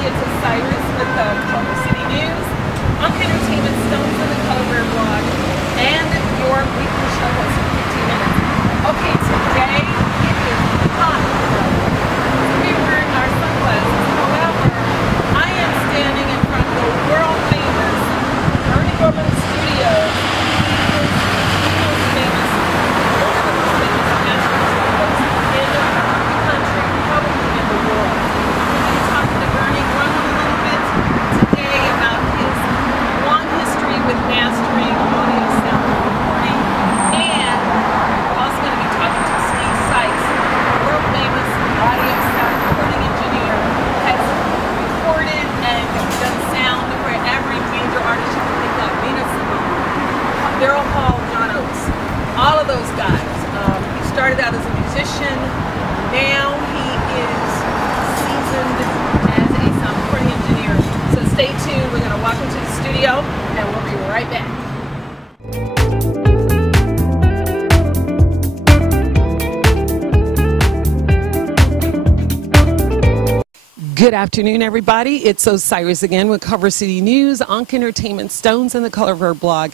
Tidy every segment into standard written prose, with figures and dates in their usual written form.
It's Osiris with the Culver City News, Unk Entertainment, Stones in the Color blog, and your weekly show host for 15 minutes. Okay, today it is hot. We're wearing our sunglasses. However, I am standing in front of the world famous Bernie Grundman Studios. Mastering, audio, sound, recording, and we're also going to be talking to Steve Sykes, world famous audio sound recording engineer, has recorded and done sound for every major artist you can think of. Nina Simone, Daryl Hall, John Oates, all of those guys. He started out as a musician. Now he is seasoned as a sound recording engineer. So stay tuned. We're going to walk into the studio and we'll be right back. Good afternoon, everybody. It's Osiris again with Culver City News, Unk Entertainment, Stones in the Color of Her blog,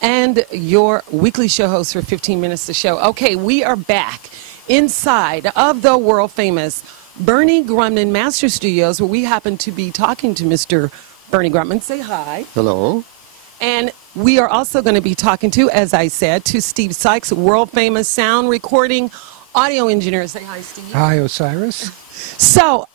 and your weekly show host for 15 minutes to show. Okay, we are back inside of the world famous Bernie Grundman Master Studios, where we happen to be talking to Mr. Bernie Grundman. Say hi. Hello. And we are also going to be talking to, as I said, to Steve Sykes, world famous sound recording audio engineer. Say hi, Steve. Hi, Osiris. So,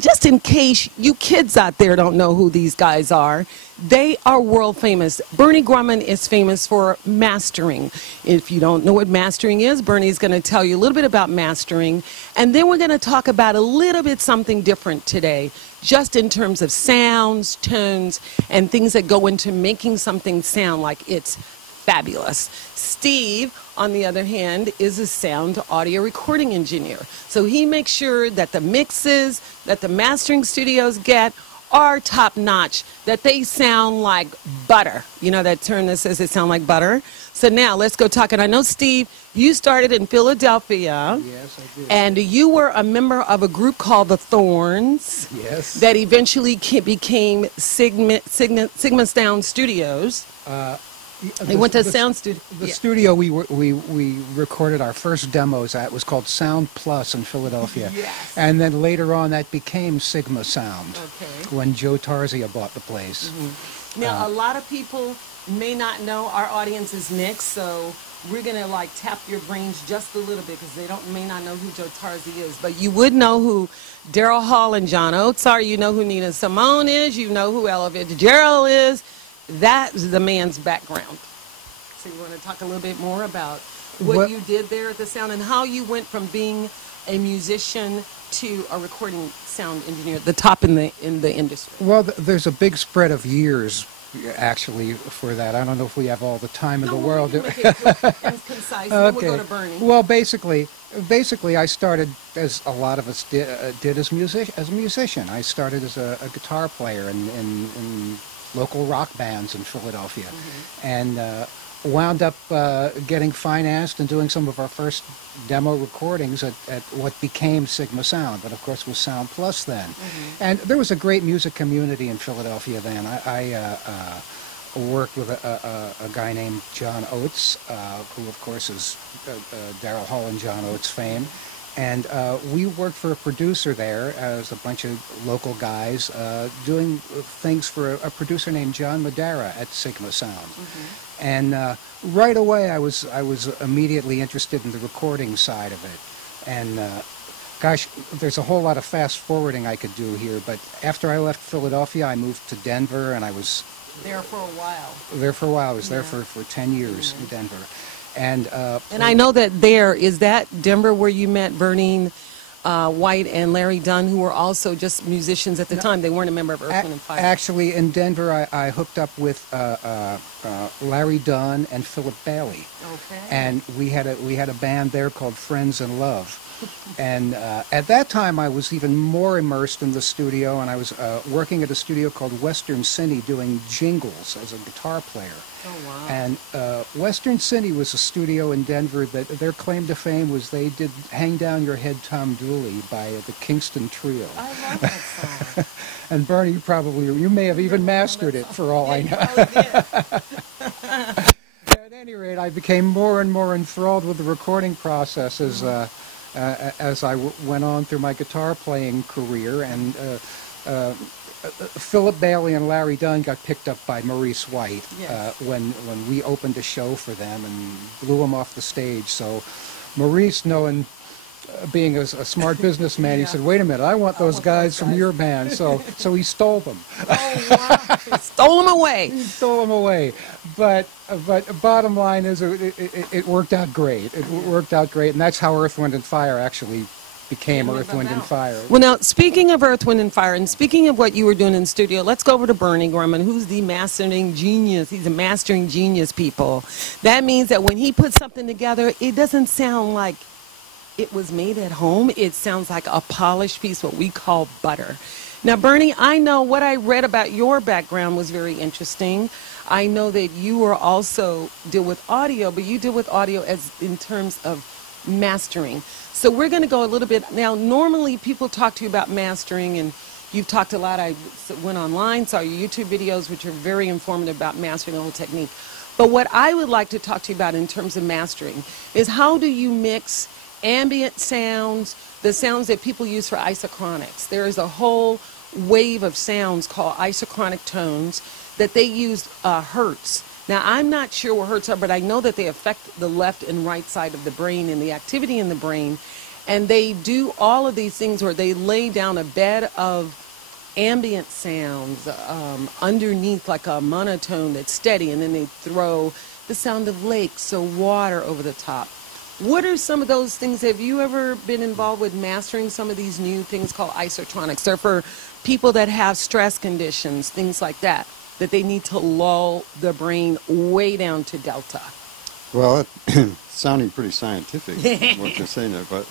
just in case you kids out there don't know who these guys are, they are world famous. Bernie Grundman is famous for mastering. If you don't know what mastering is, Bernie's going to tell you a little bit about mastering. And then we're going to talk about a little bit something different today, just in terms of sounds, tones, and things that go into making something sound like it's fabulous. Steve, on the other hand, is a sound audio recording engineer. So he makes sure that the mixes that the mastering studios get are top notch, that they sound like butter. You know that term that says they sound like butter? So now let's go talk. And I know, Steve, you started in Philadelphia. Yes, I did. And you were a member of a group called the Thorns. Yes. That eventually became Sigma Sound Studios. They went to sound studio. The studio we recorded our first demos at was called Sound Plus in Philadelphia. Yes. And then later on that became Sigma Sound. Okay. When Joe Tarzia bought the place. Mm-hmm. Now, a lot of people may not know our audience is mixed, so we're going to like tap your brains just a little bit because they may not know who Joe Tarzia is. But you would know who Daryl Hall and John Oates are. You know who Nina Simone is. You know who Ella Fitzgerald is. That's the man's background. So you want to talk a little bit more about what you did there at the sound and how you went from being a musician to a recording sound engineer, the top in the industry. Well, there's a big spread of years, actually, for that. I don't know if we have all the time in the world. Make it quick and concise. Okay. Then we'll go to Bernie. Well, basically, I started, as a lot of us did as a musician. I started as a guitar player in local rock bands in Philadelphia, and wound up getting financed and doing some of our first demo recordings at what became Sigma Sound, but of course was Sound Plus then. And there was a great music community in Philadelphia then. I worked with a guy named John Oates, who of course is Daryl Hall and John Oates fame. And we worked for a producer there as a bunch of local guys doing things for a producer named John Madera at Sigma Sound. And right away I was immediately interested in the recording side of it. And gosh, there's a whole lot of fast forwarding I could do here, but after I left Philadelphia I moved to Denver, and I was there for a while. I was there for 10 years in Denver. And I know that is that Denver where you met Bernie White and Larry Dunn, who were also just musicians at the time. They weren't a member of Earth, Wind & Fire. Actually, in Denver, I hooked up with Larry Dunn and Philip Bailey. Okay. And we had a band there called Friends in Love. And at that time, I was even more immersed in the studio, and I was working at a studio called Western Cine doing jingles as a guitar player. Oh, wow. And Western Cine was a studio in Denver that their claim to fame was they did Hang Down Your Head Tom Dooley by the Kingston Trio. I love that song. And Bernie, you may have even mastered it for all I know. At any rate, I became more and more enthralled with the recording process as I went on through my guitar playing career. And Philip Bailey and Larry Dunn got picked up by Maurice White when we opened a show for them and blew them off the stage. So Maurice, knowing being a smart businessman, he said, "Wait a minute, I want those guys from your band." So he stole them. Oh, wow. He stole them away. He stole them away. But bottom line is it worked out great. It worked out great, and that's how Earth, Wind, and Fire actually became Earth, Wind, and Fire. Well, now, speaking of Earth, Wind, and Fire, and speaking of what you were doing in the studio, let's go over to Bernie Grumman, who's the mastering genius. He's a mastering genius, people. That means that when he puts something together, it doesn't sound like it was made at home. It sounds like a polished piece, what we call butter. Now, Bernie, I know what I read about your background was very interesting. I know that you were also deal with audio, but you deal with audio as in terms of mastering. So we're going to go a little bit. Now, normally people talk to you about mastering, and you've talked a lot. I went online, saw your YouTube videos, which are very informative about mastering, the whole technique. But what I would like to talk to you about in terms of mastering is how do you mix ambient sounds, the sounds that people use for isochronics. There is a whole wave of sounds called isochronic tones that they use hertz. Now, I'm not sure what hertz are, but I know that they affect the left and right side of the brain and the activity in the brain. And they do all of these things where they lay down a bed of ambient sounds underneath, like a monotone that's steady, and then they throw the sound of lakes or water over the top. What are some of those things? Have you ever been involved with mastering some of these new things called isotronics? They're for people that have stress conditions, things like that, that they need to lull the brain way down to delta. Well, it's sounding pretty scientific, what you're saying there, but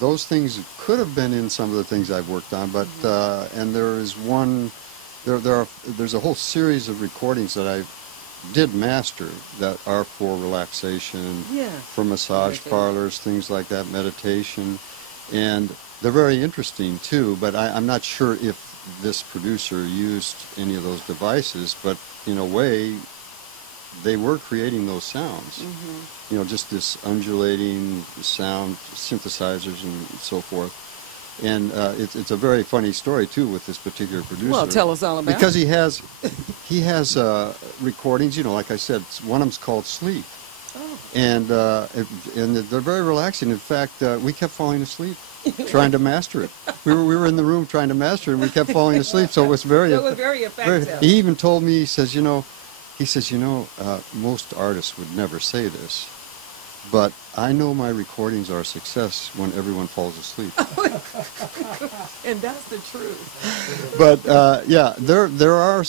those things could have been in some of the things I've worked on, but and there is one, there's a whole series of recordings that I did master that are for relaxation, for massage parlors, things like that, meditation, and they're very interesting too, but I'm not sure if this producer used any of those devices, but in a way they were creating those sounds. You know, just this undulating sound, synthesizers and so forth. And it's a very funny story too with this particular producer. Well, tell us all about it. Because he has recordings. You know, like I said, one of them's called Sleep, and they're very relaxing. In fact, we kept falling asleep trying to master it. We were in the room trying to master it, and we kept falling asleep. So it was very effective. He even told me, he says, most artists would never say this, but I know my recordings are a success when everyone falls asleep. And that's the truth. But there are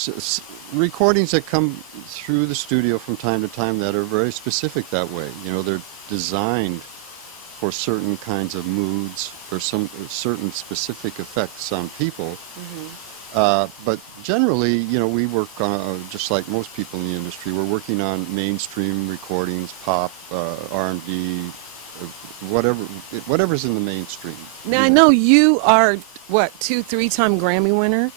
recordings that come through the studio from time to time that are very specific that way. You know, they're designed for certain kinds of moods or some certain specific effects on people. But generally, you know, we work on, just like most people in the industry, we're working on mainstream recordings, pop, R&B, whatever's in the mainstream. Now, I know you are, 2-3-time Grammy winner,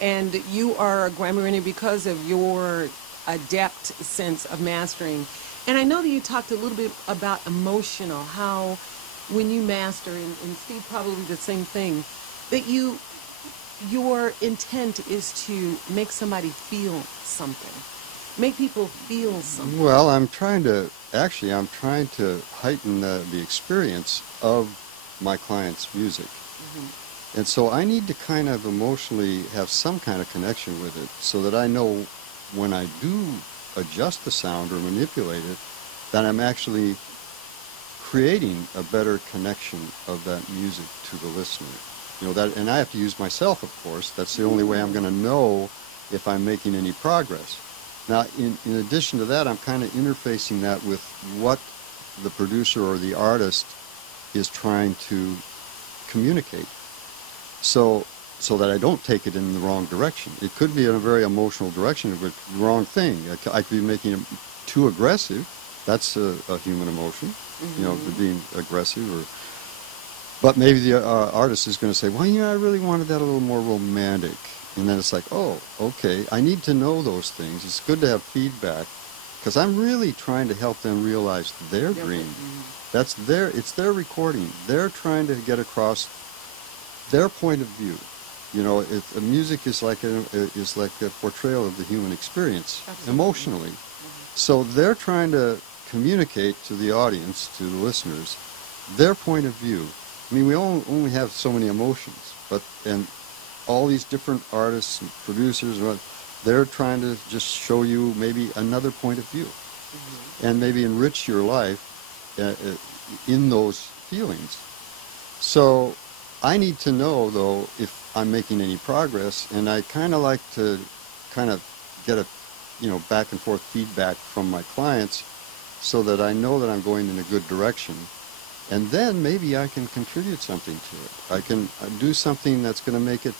and you are a Grammy winner because of your adept sense of mastering. And I know that you talked a little bit about emotional, how when you master, and Steve probably the same thing, that your intent is to make somebody feel something, make people feel something. Well, I'm trying to heighten the experience of my client's music. And so I need to kind of emotionally have some kind of connection with it so that I know when I do adjust the sound or manipulate it, that I'm actually creating a better connection of that music to the listener. You know, that, and I have to use myself, of course. That's the only way I'm going to know if I'm making any progress. Now, in addition to that, I'm kind of interfacing that with what the producer or the artist is trying to communicate. So that I don't take it in the wrong direction. It could be in a very emotional direction, but wrong thing. I could be making it too aggressive. That's a human emotion, you know, being aggressive. But maybe the artist is going to say, well, you know, I really wanted that a little more romantic. And then it's like, oh, okay, I need to know those things. It's good to have feedback, because I'm really trying to help them realize their dream. It's their recording. They're trying to get across their point of view. You know, music is like a portrayal of the human experience, emotionally. So they're trying to communicate to the audience, to the listeners, their point of view. I mean, we only have so many emotions, and all these different artists and producers, they're trying to just show you maybe another point of view, and maybe enrich your life in those feelings. So I need to know, though, if I'm making any progress, and I kind of like to get a, you know, back and forth feedback from my clients, so that I know that I'm going in a good direction, and then maybe I can contribute something to it. I can do something that's going to make it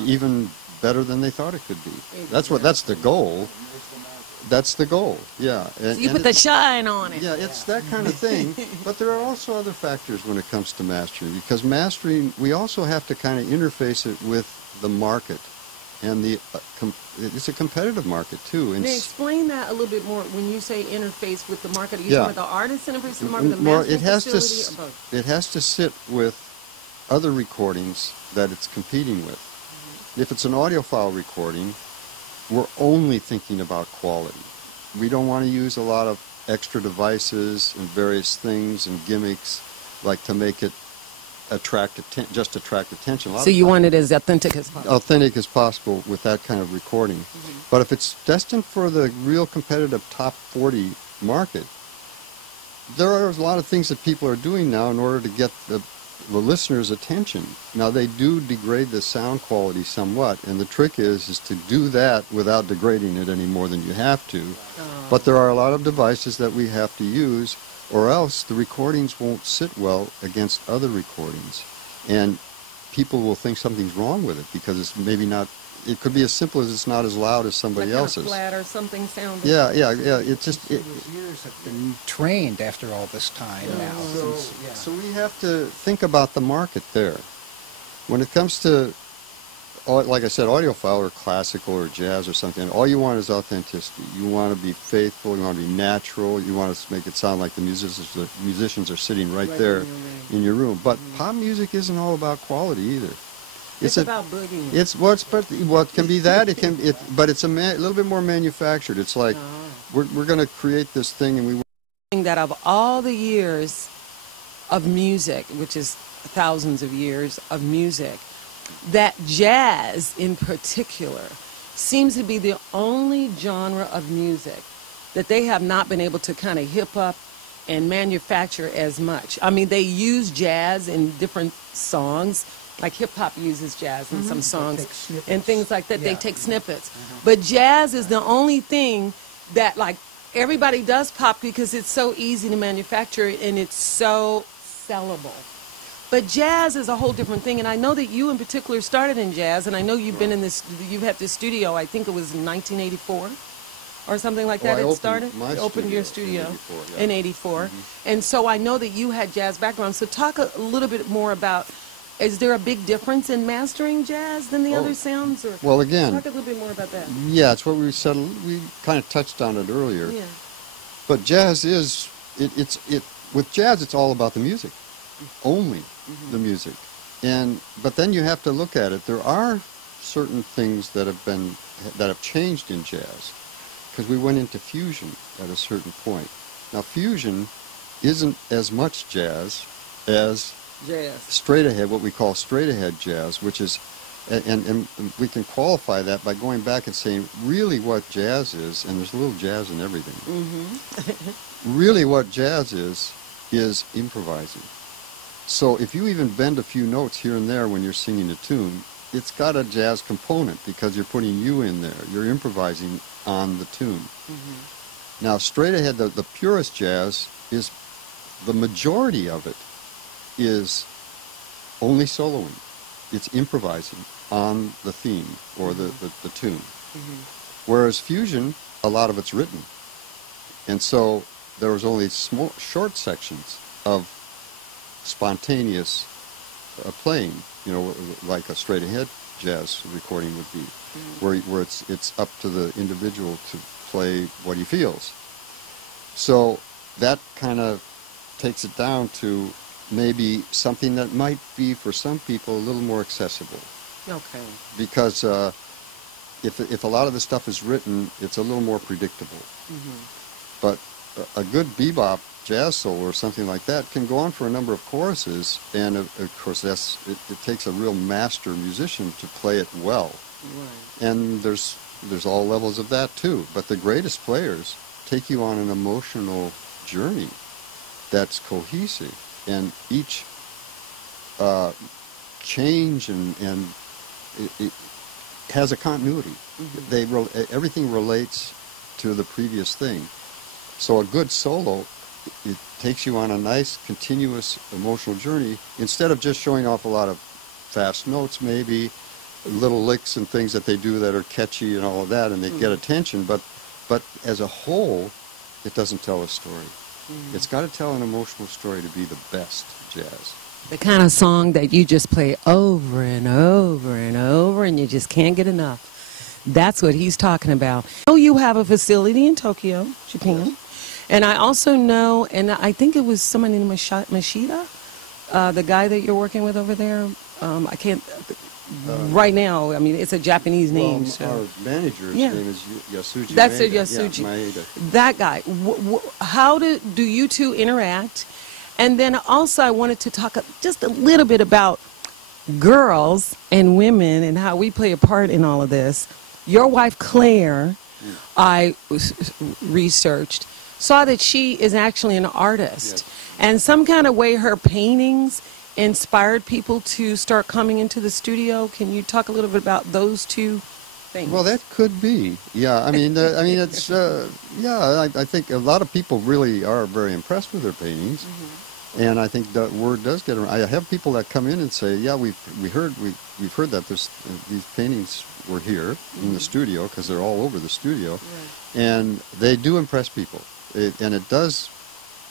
even better than they thought it could be. That's the goal. That's the goal, yeah. So you put the shine on it. Yeah, it's that kind of thing. But there are also other factors when it comes to mastering, because mastering, we also have to kind of interface it with the market. And it's a competitive market, too. And explain that a little bit more. When you say interface with the market, are you talking about the artist interface with the market, the mastering facility, or both? It has to sit with other recordings that it's competing with. If it's an audiophile recording, we're only thinking about quality. We don't want to use a lot of extra devices and various things and gimmicks, like to make it attract attention. So you want it as authentic as possible. Authentic as possible with that kind of recording. But if it's destined for the real competitive top 40 market, there are a lot of things that people are doing now in order to get the listener's attention. Now, they do degrade the sound quality somewhat, and the trick is to do that without degrading it any more than you have to. But there are a lot of devices that we have to use, or else the recordings won't sit well against other recordings. And people will think something's wrong with it, because it's maybe not, it could be as simple as it's not as loud as somebody else's. Flat or something sounding. Yeah. It's just... Ears have been trained after all this time now. So we have to think about the market there. When it comes to, like I said, audiophile or classical or jazz or something, all you want is authenticity. You want to be faithful, you want to be natural, you want to make it sound like the musicians are sitting right there in your room. But pop music isn't all about quality either. It's about boogieing. It can be that, but it's a little bit more manufactured. It's like, we're going to create this thing, and we... That of all the years of music, which is thousands of years of music, that jazz in particular seems to be the only genre of music that they have not been able to kind of hip up and manufacture as much. I mean, they use jazz in different songs, like hip-hop uses jazz in some songs and things like that. They take snippets. But jazz is the only thing that, like, everybody does pop because it's so easy to manufacture and it's so sellable. But jazz is a whole different thing, and I know that you in particular started in jazz, and I know you've been in this, you've had this studio, I think it was in 1984 or something like that. It started? You opened your studio in 84. And so I know that you had jazz background. So talk a little bit more about, is there a big difference in mastering jazz than the other sounds? Or well, again, talk a little bit more about that. Yeah, it's what we said. We kind of touched on it earlier. Yeah. But jazz is with jazz, it's all about the music, only the music. But then you have to look at it. There are certain things that have changed in jazz, because we went into fusion at a certain point. Now, fusion isn't as much jazz as straight ahead, what we call straight ahead jazz, which is, and we can qualify that by going back and saying really what jazz is, and there's a little jazz in everything. Really what jazz is improvising. So if you even bend a few notes here and there when you're singing a tune, it's got a jazz component because you're putting you in there. You're improvising on the tune. Now, straight ahead, the purest jazz is the majority of it is only soloing. It's improvising on the theme or the tune. Whereas fusion, a lot of it's written. And so there was only short sections of spontaneous playing, you know, like a straight ahead jazz recording would be, where it's up to the individual to play what he feels. So that kind of takes it down to maybe something that might be for some people a little more accessible. Okay. Because if a lot of the stuff is written, it's a little more predictable. But a good bebop jazz solo or something like that can go on for a number of choruses, and of course it takes a real master musician to play it well. Right. And there's all levels of that too. But the greatest players take you on an emotional journey that's cohesive, and each change and it has a continuity. Everything relates to the previous thing. So a good solo, it takes you on a nice, continuous emotional journey, instead of just showing off a lot of fast notes, maybe little licks and things that they do that are catchy and all of that, and they get attention. But as a whole, it doesn't tell a story. It's got to tell an emotional story to be the best jazz. The kind of song that you just play over and over and over, and you just can't get enough. That's what he's talking about. Oh, you have a facility in Tokyo, Japan. And I also know, and I think it was someone named Mashida, the guy that you're working with over there. I can't, right now, I mean, it's a Japanese name. Well, so. Our manager's name is Yasuji. That's Maeda. Yasuji. Yeah, Maeda. That guy. How do you two interact? And then also I wanted to talk just a little bit about girls and women and how we play a part in all of this. Your wife, Claire, I researched, saw that she is actually an artist. Yes. And some kind of way her paintings inspired people to start coming into the studio. Can you talk a little bit about those two things? Well, that could be. Yeah, I mean, it's, yeah, I think a lot of people really are very impressed with her paintings. And I think the word does get around. I have people that come in and say, "Yeah, we've heard that these paintings were here in the studio, because they're all over the studio, and they do impress people. And it does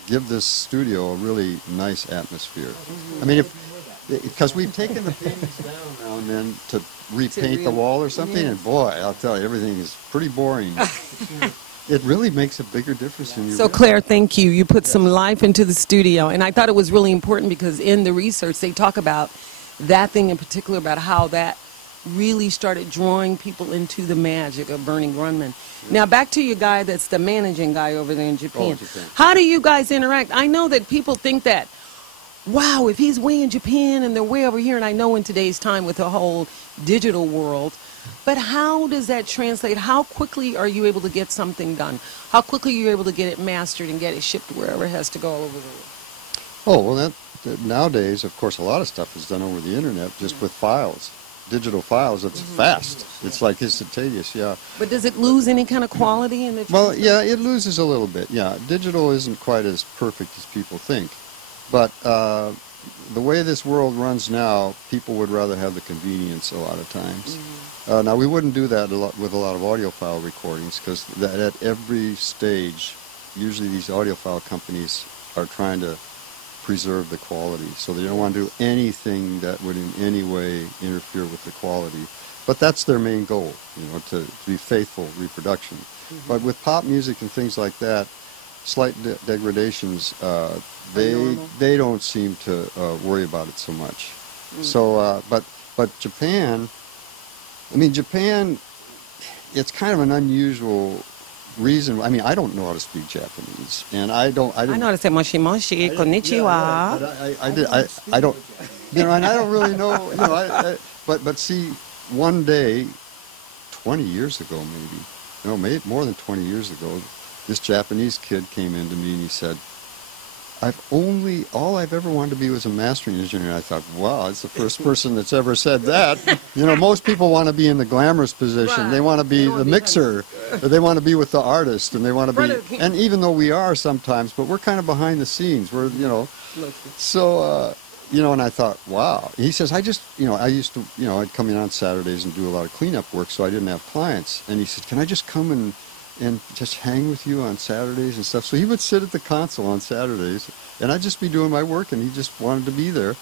give this studio a really nice atmosphere. I mean, because we've taken the paintings down now and then to repaint the wall or something, and boy, I'll tell you, everything is pretty boring." It really makes a bigger difference in you. So Claire, thank you. You put some life into the studio, and I thought it was really important because in the research they talk about that thing in particular, about how that really started drawing people into the magic of Bernie Grundman. Now back to your guy that's the managing guy over there in Japan. How do you guys interact? I know that people think that, wow, if he's way in Japan and they're way over here, and I know in today's time with the whole digital world, but how does that translate? How quickly are you able to get something done? How quickly are you able to get it mastered and get it shipped wherever it has to go all over the world? Oh, well, nowadays, of course, a lot of stuff is done over the internet, just with files, digital files. It's fast. It's like instantaneous, yeah. But does it lose any kind of quality in the Well, yeah, it loses a little bit, yeah. Digital isn't quite as perfect as people think. But the way this world runs now, people would rather have the convenience a lot of times. Now, we wouldn't do that with a lot of audiophile recordings, because at every stage, usually these audiophile companies are trying to preserve the quality. So they don't want to do anything that would in any way interfere with the quality. But that's their main goal, you know, to be faithful reproduction. But with pop music and things like that, slight degradations, they don't seem to worry about it so much. So, but Japan, I mean, Japan, it's kind of an unusual reason. I mean, I don't know how to speak Japanese, and I know how to say moshi moshi, konnichiwa. I don't, you know, and I don't really know, you know, but see, one day, 20 years ago maybe, no, maybe more than 20 years ago, this Japanese kid came in to me and he said, all I've ever wanted to be was a mastering engineer. And I thought, wow, it's the first person that's ever said that. You know, most people want to be in the glamorous position. Right. They want to be the mixer. Or they want to be with the artist, and they want to be, and even though we are sometimes, but we're kind of behind the scenes. We're, you know, so, you know, and I thought, wow. He says, I used to, you know, I'd come in on Saturdays and do a lot of cleanup work, so I didn't have clients. And he said, can I just come and just hang with you on Saturdays and stuff? So he would sit at the console on Saturdays, and I'd just be doing my work, and he just wanted to be there.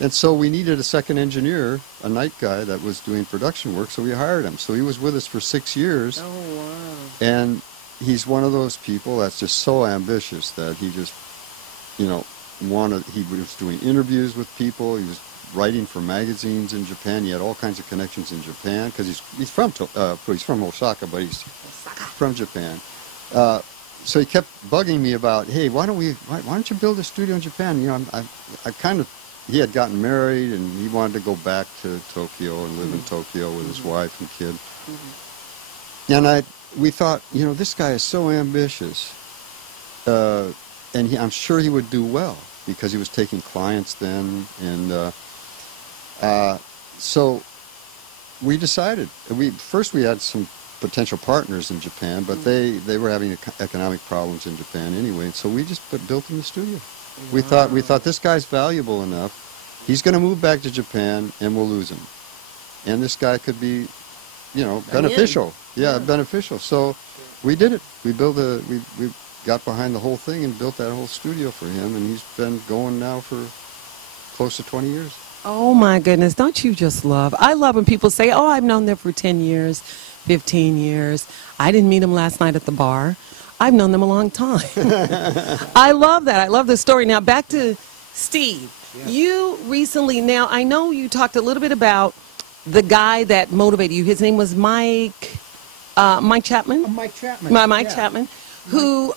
And so we needed a second engineer, a night guy that was doing production work, so we hired him. So he was with us for 6 years. Oh, wow. And he's one of those people that's just so ambitious that he just, you know, he was doing interviews with people. He was writing for magazines in Japan. He had all kinds of connections in Japan because he's from Osaka, but he's from Japan. So he kept bugging me about, hey, why don't you build a studio in Japan? You know, he had gotten married and he wanted to go back to Tokyo and live in Tokyo with his wife and kid. And we thought, you know, this guy is so ambitious, and I'm sure he would do well because he was taking clients then. And so we decided. First we had some potential partners in Japan, but they were having economic problems in Japan anyway. And so we just built him the studio. We thought this guy's valuable enough. He's going to move back to Japan, and we'll lose him. And this guy could be, you know, beneficial. Yeah, beneficial. So we did it. We got behind the whole thing and built that whole studio for him, and he's been going now for close to 20 years. Oh my goodness, don't you just love? I love when people say, oh, I've known them for 10 years, 15 years. I didn't meet them last night at the bar. I've known them a long time. I love that. I love the story. Now back to Steve. Yeah. You recently, now I know you talked a little bit about the guy that motivated you. His name was Mike Chapman? Mike Chapman. Mike Chapman, who,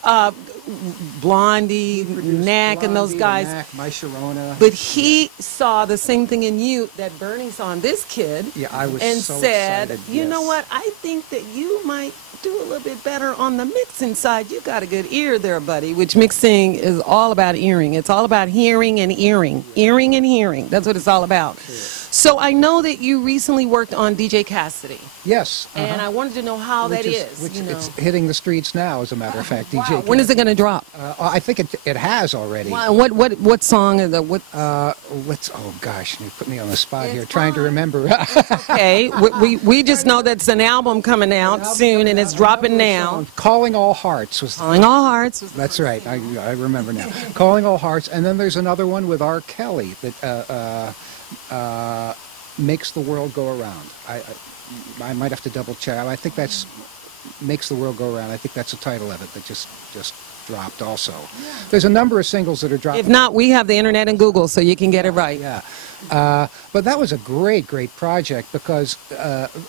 Blondie, Knack, and those guys. Knack, My Sharona. But he saw the same thing in you that Bernie saw in this kid. Yeah, I was and so said, excited. you know what, I think that you might do a little bit better on the mixing side. You got a good ear there, buddy, which mixing is all about earring. It's all about hearing and earring. Earring and hearing. That's what it's all about. Sure. So I know that you recently worked on DJ Cassidy. Yes. And I wanted to know how that is. It's hitting the streets now, as a matter of fact. Wow. DJ Cassidy. When is it going to drop? I think it has already. Wow. What song is it? Oh gosh, you put me on the spot here, trying to remember. Okay, we just know that's an album coming out soon, and it's dropping now. Calling All Hearts was. Calling All Hearts. That's right. I remember now. Calling All Hearts, and then there's another one with R. Kelly that Makes the World Go Around. I might have to double check. I think that's Makes the World Go Around. I think that's the title of it that just dropped also. There's a number of singles that are dropping. If not, we have the internet and Google, so you can get it right. Yeah. But that was a great project because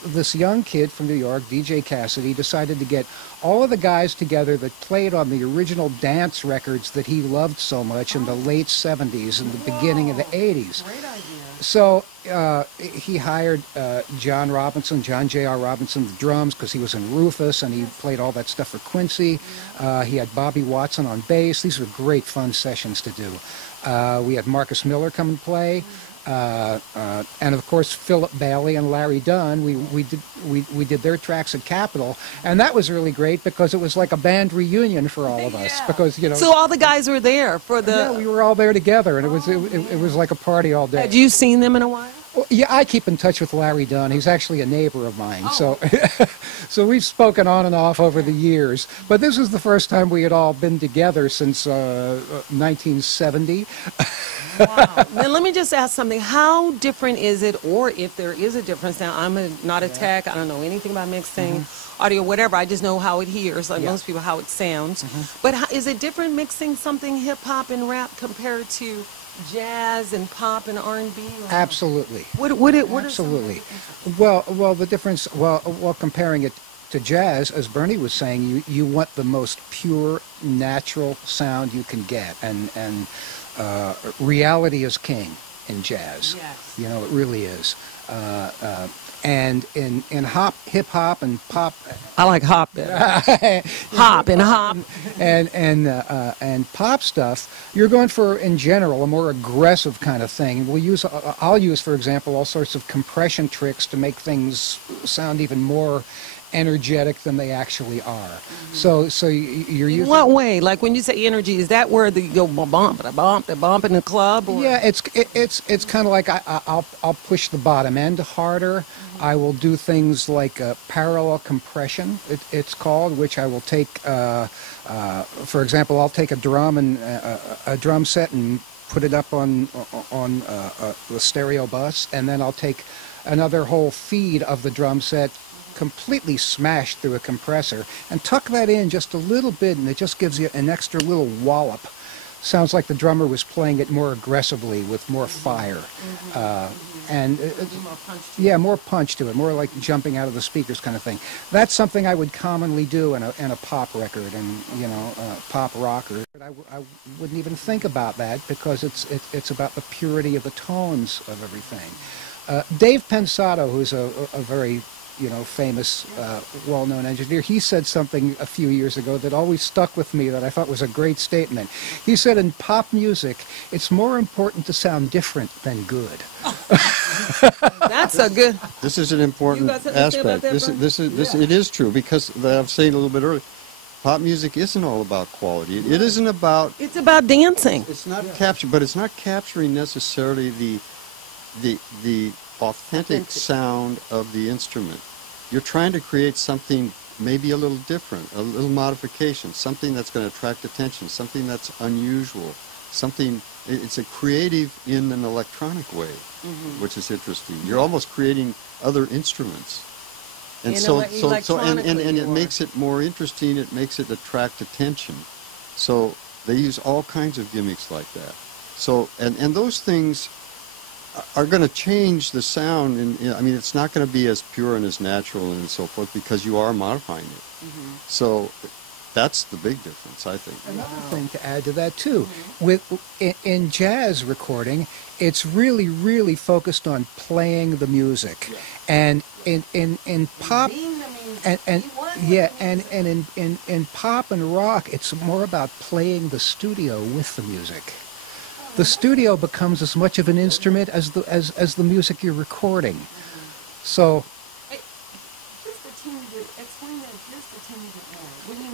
this young kid from New York, DJ Cassidy, decided to get all of the guys together that played on the original dance records that he loved so much in the late 70s and the beginning of the 80s. Great idea. So he hired John J.R. Robinson, the drums, because he was in Rufus, and he played all that stuff for Quincy. He had Bobby Watson on bass. These were great, fun sessions to do. We had Marcus Miller come and play. And of course Philip Bailey and Larry Dunn. We did their tracks at Capitol, and that was really great because it was like a band reunion for all of us. Because so all the guys were there for the. Yeah, we were all there together, and it was like a party all day. Had you seen them in a while? Well, yeah, I keep in touch with Larry Dunn. He's actually a neighbor of mine, so we've spoken on and off over the years. But this is the first time we had all been together since 1970. Wow. Now let me just ask something. How different is it, or if there is a difference? Now I'm not a tech. I don't know anything about mixing, audio, whatever. I just know how it hears, like most people, how it sounds. But is it different mixing something hip hop and rap compared to jazz and pop and R&B? Absolutely. Absolutely. Well, the difference. Well, comparing it to jazz, as Bernie was saying, you want the most pure, natural sound you can get, and reality is king in jazz. Yes. You know, it really is. And in hip hop and pop, I like hop better. Hop and pop stuff, you're going for, in general, a more aggressive kind of thing. I'll use, for example, all sorts of compression tricks to make things sound even more energetic than they actually are. So you're In using... what way? Like when you say energy, is that where you go bump, bump in the club? Or? Yeah, it's kind of like I'll push the bottom end harder. I will do things like parallel compression, it's called, which I will take. For example, I'll take a drum and a drum set and put it up on the stereo bus, and then I'll take another whole feed of the drum set, completely smashed through a compressor, and tuck that in just a little bit, and it just gives you an extra little wallop. Sounds like the drummer was playing it more aggressively with more fire. And more punch to it, more like jumping out of the speakers kind of thing. That's something I would commonly do in a pop record and pop rocker. I wouldn't even think about that because it's about the purity of the tones of everything. Dave Pensato, who's a very famous, well-known engineer, he said something a few years ago that always stuck with me that I thought was a great statement. He said, in pop music, it's more important to sound different than good. That's a good... This is an important aspect. It is true, because I was saying a little bit earlier, pop music isn't all about quality. It isn't about... It's about dancing. It's not capturing, but it's not capturing necessarily the authentic sound of the instrument. You're trying to create something maybe a little different, a little modification, something that's going to attract attention, something that's unusual, something, it's a creative in an electronic way, which is interesting. You're almost creating other instruments. And and it makes it more interesting, it makes it attract attention. So they use all kinds of gimmicks like that. So, and those things are going to change the sound. I mean, it's not going to be as pure and as natural and so forth because you are modifying it. So that's the big difference, I think. Another thing to add to that, too, in jazz recording, it's really, really focused on playing the music. And in pop... And in pop and rock, it's more about playing the studio with the music. The studio becomes as much of an instrument as the music you're recording. So,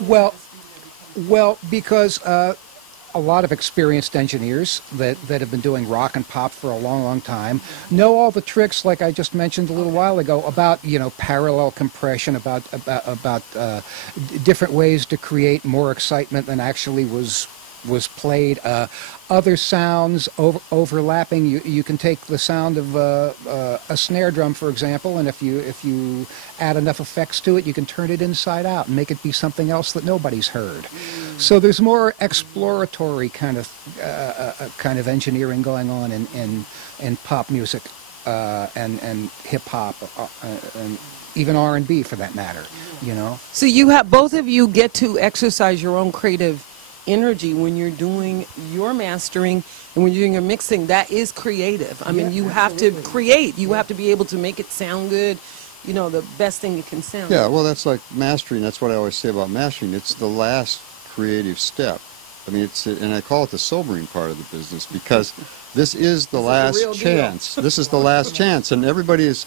well, because a lot of experienced engineers that have been doing rock and pop for a long, long time know all the tricks, like I just mentioned a little while ago, about parallel compression, about different ways to create more excitement than actually was played. Other sounds overlapping. You can take the sound of a snare drum, for example, and if you add enough effects to it, you can turn it inside out and make it be something else that nobody's heard. So there's more exploratory kind of engineering going on in pop music and hip hop and even R&B for that matter. So you have, both of you get to exercise your own creative energy when you're doing your mastering and when you're doing your mixing. That is creative. I mean, you have to create. You have to be able to make it sound good, the best thing it can sound. Yeah, well, that's like mastering. That's what I always say about mastering. It's the last creative step. I mean, and I call it the sobering part of the business, because this is the last chance. This is the last chance, and everybody is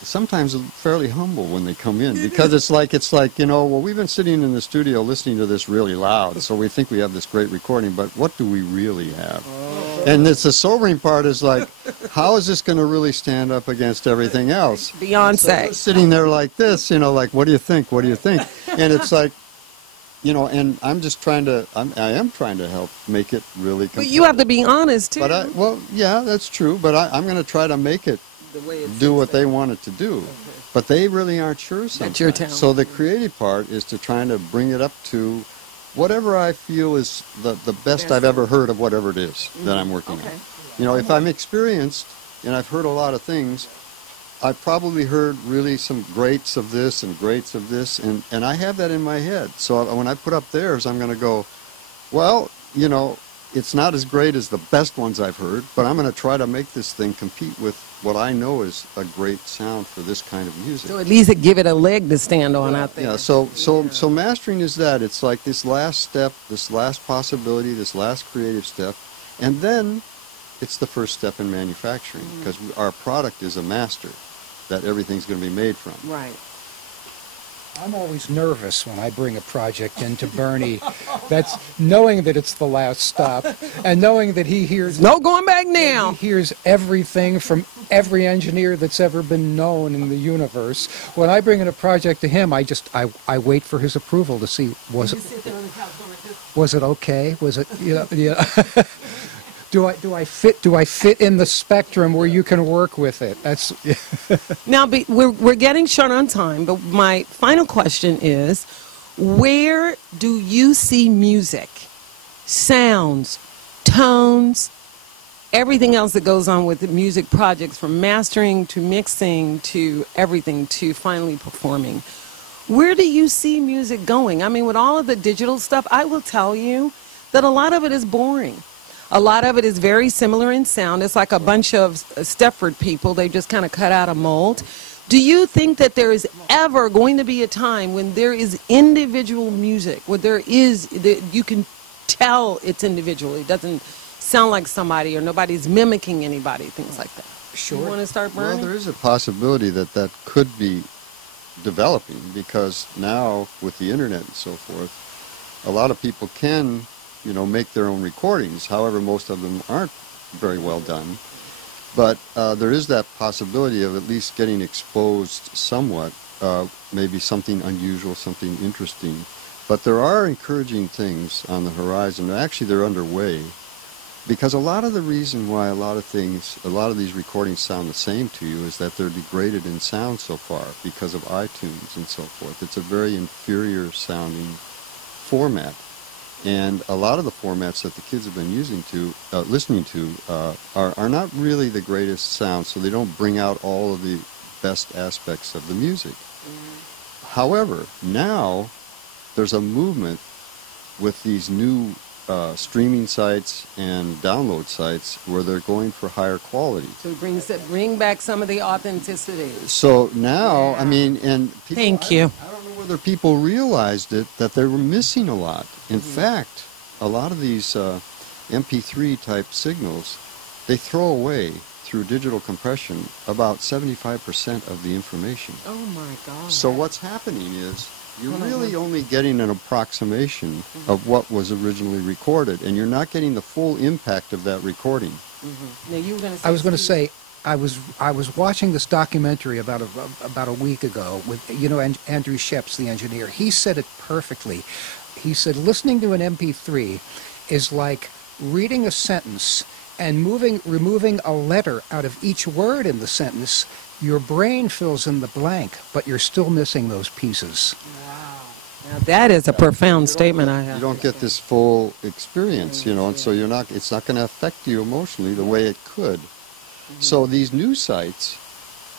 sometimes fairly humble when they come in, because it's like well, we've been sitting in the studio listening to this really loud, so we think we have this great recording, but what do we really have? And it's the sobering part is like, how is this going to really stand up against everything else? Beyonce. So sitting there like this, like, what do you think? What do you think? And it's like, and I'm just I am trying to help make it really complete. But you have to be honest, too. But well, yeah, that's true, but I'm going to try to make it do what they want it to do. But they really aren't sure sometimes. That's your talent. So the creative part is to trying to bring it up to whatever I feel is the best I've ever heard of whatever it is that I'm working on. If I'm experienced and I've heard a lot of things, I've probably heard really some greats of this and greats of this, and I have that in my head. So when I put up theirs, I'm going to go, well, it's not as great as the best ones I've heard, but I'm going to try to make this thing compete with what I know is a great sound for this kind of music. So at least give it a leg to stand on, I think. Yeah, so mastering is that. It's like this last step, this last possibility, this last creative step, and then it's the first step in manufacturing, because our product is a master that everything's going to be made from. Right. I'm always nervous when I bring a project into Bernie. That's knowing that it's the last stop and knowing that he hears No going back now. He hears everything from every engineer that's ever been known in the universe. When I bring in a project to him, I wait for his approval to see was it okay? Was it Do I fit in the spectrum where you can work with it? That's Now we're getting short on time, but my final question is, where do you see music, sounds, tones, everything else that goes on with the music projects, from mastering to mixing to everything to finally performing? Where do you see music going? I mean, with all of the digital stuff, I will tell you that a lot of it is boring. A lot of it is very similar in sound. It's like a bunch of Stepford people. They just kind of cut out a mold. Do you think that there is ever going to be a time when there is individual music, where you can tell it's individual? It doesn't sound like somebody or nobody's mimicking anybody, things like that. Sure. You want to start, Bernie? Well, there is a possibility that could be developing, because now with the internet and so forth, a lot of people can make their own recordings. However, most of them aren't very well done. But there is that possibility of at least getting exposed somewhat, maybe something unusual, something interesting. But there are encouraging things on the horizon. Actually, they're underway. Because a lot of the reason why a lot of these recordings sound the same to you is that they're degraded in sound so far because of iTunes and so forth. It's a very inferior sounding format. And a lot of the formats that the kids have been listening to, are not really the greatest sound, so they don't bring out all of the best aspects of the music. Mm-hmm. However, now there's a movement with these new streaming sites and download sites where they're going for higher quality. So it bring back some of the authenticity. So now, Yeah. I mean, and people, Thank you. I don't know whether people realized that they were missing a lot. In fact, a lot of these MP3 type signals, they throw away through digital compression about 75% of the information. Oh my God. So what's happening is you're really only getting an approximation of what was originally recorded, and you're not getting the full impact of that recording. Now you were going to say I was going to say, I was watching this documentary about a week ago with Andrew Sheps, the engineer. He said it perfectly. He said listening to an MP3 is like reading a sentence and removing a letter out of each word in the sentence. Your brain fills in the blank, but you're still missing those pieces. Wow. Now that is a profound statement I have. You don't get this full experience, and so it's not going to affect you emotionally the way it could. So these new sites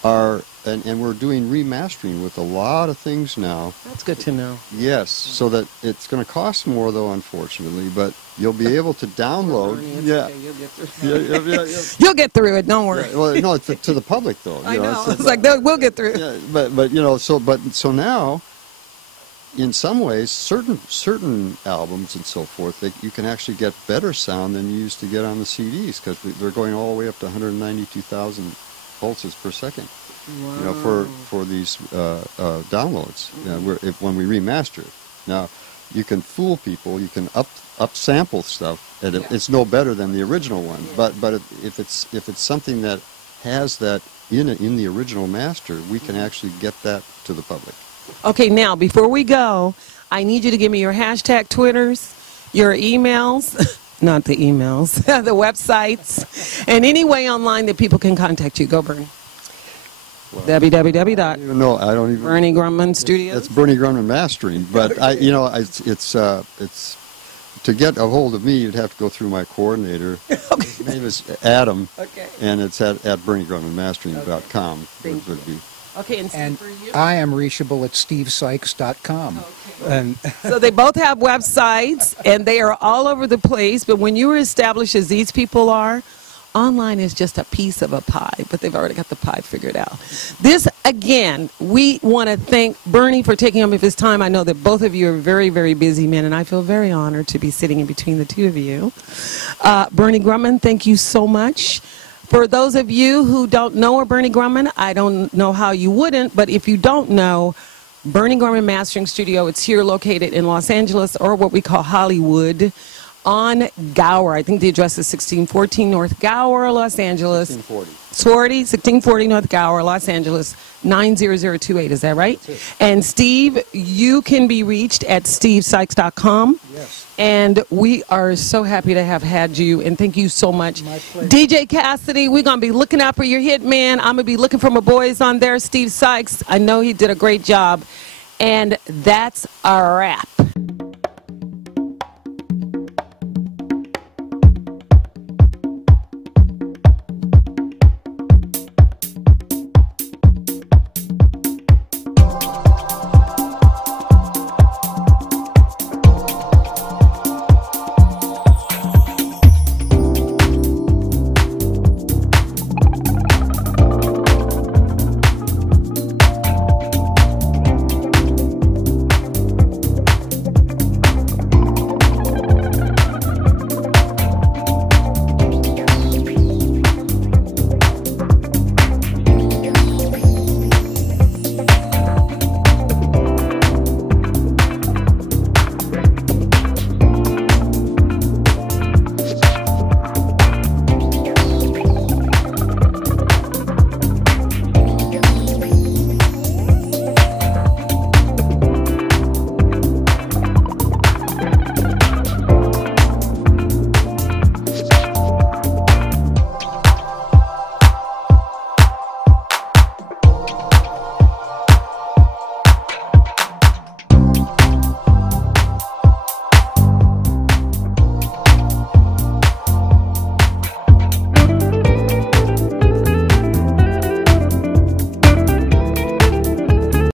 are, and we're doing remastering with a lot of things now. That's good to know. Yes, so that it's going to cost more, though, unfortunately, but you'll be able to download. Okay, you'll get through it. You'll get through it, don't worry. Yeah, well, no, it's to the public, though. I know. It's like, we'll get through it. Yeah, so now, in some ways, certain albums and so forth, you can actually get better sound than you used to get on the CDs, because they're going all the way up to 192,000 pulses per second. Wow. For these downloads, when we remaster it. Now, you can fool people, you can upsample stuff, and it's no better than the original one. But if it's something that has that in the original master, we can actually get that to the public. Okay, now, before we go, I need you to give me your hashtag Twitters, your emails, not the emails, the websites, and any way online that people can contact you. Go, Bernie. Well, www. I don't even. Bernie Grundman Studios. That's Bernie Grundman Mastering, but it's to get a hold of me, you'd have to go through my coordinator. Okay. His name is Adam, Okay. and it's at BernieGrundmanMastering.com. Thank you. Okay, and Steve, for you? I am reachable at stevesykes.com. Okay. And So they both have websites, and they are all over the place. But when you were established as these people are, online is just a piece of a pie, but they've already got the pie figured out. This, again, we want to thank Bernie for taking up his time. I know that both of you are very, very busy men, and I feel very honored to be sitting in between the two of you. Bernie Grundman, thank you so much. For those of you who don't know Bernie Grundman, I don't know how you wouldn't, but if you don't know, Bernie Gorman Mastering Studio. It's here located in Los Angeles, or what we call Hollywood, on Gower. I think the address is 1614 North Gower, Los Angeles. 1640 North Gower, Los Angeles, 90028. Is that right? And Steve, you can be reached at stevesykes.com. Yes. And we are so happy to have had you, and thank you so much. My pleasure. DJ Cassidy, we're going to be looking out for your hit, man. I'm going to be looking for my boys on there. Steve Sykes, I know he did a great job. And that's a wrap.